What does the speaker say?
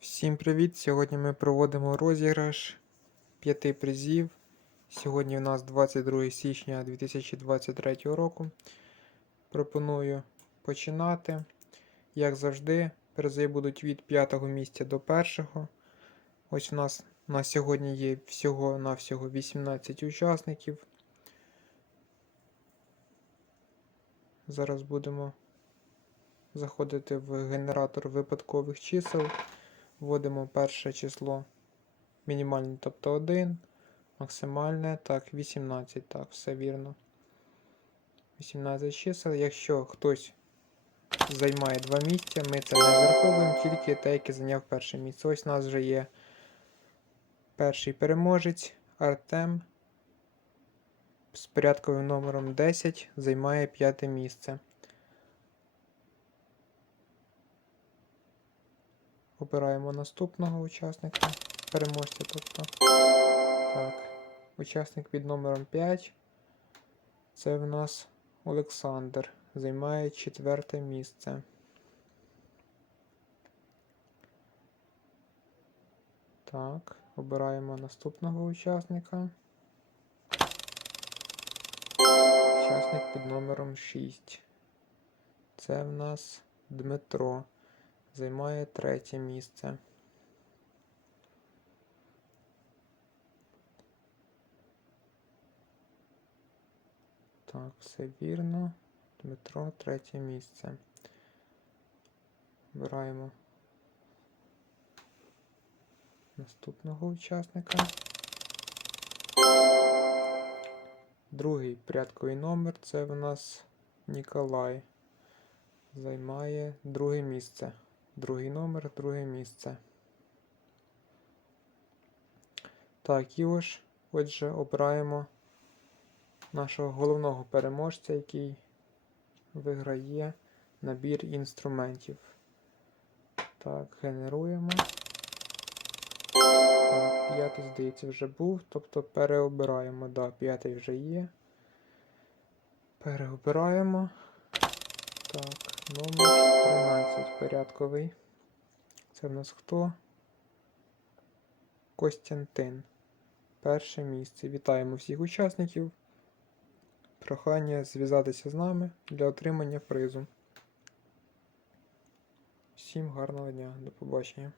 Всім привіт! Сьогодні ми проводимо розіграш п'яти призів. Сьогодні у нас 22 січня 2023 року. Пропоную починати. Як завжди, призи будуть від 5 місця до 1. Ось у нас на сьогодні є всього-навсього 18 учасників. Зараз будемо заходити в генератор випадкових чисел. Вводимо перше число мінімальне, тобто 1, максимальне, так, 18, так, все вірно. 18 чисел. Якщо хтось займає два місця, ми це не зараховуємо, тільки те, яке зайняв перше місце. Ось у нас вже є перший переможець Артем з порядковим номером 10 займає п'яте місце. Обираємо наступного учасника, переможця, тобто. Так. Учасник під номером 5. Це в нас Олександр. Займає четверте місце. Так, обираємо наступного учасника. Учасник під номером 6. Це в нас Дмитро займає третє місце. Так, все вірно. Дмитро третє місце. Обираємо наступного учасника. Другий порядковий номер це в нас Ніколай. Займає друге місце. Другий номер, друге місце. Так, і ось, отже, обираємо нашого головного переможця, який виграє набір інструментів. Так, генеруємо. Так, п'ятий, здається, вже був, тобто переобираємо. Да, п'ятий вже є. Переобираємо. Так, номер 13 порядковий. Це в нас хто? Костянтин. Перше місце. Вітаємо всіх учасників. Прохання зв'язатися з нами для отримання призу. Всім гарного дня, до побачення.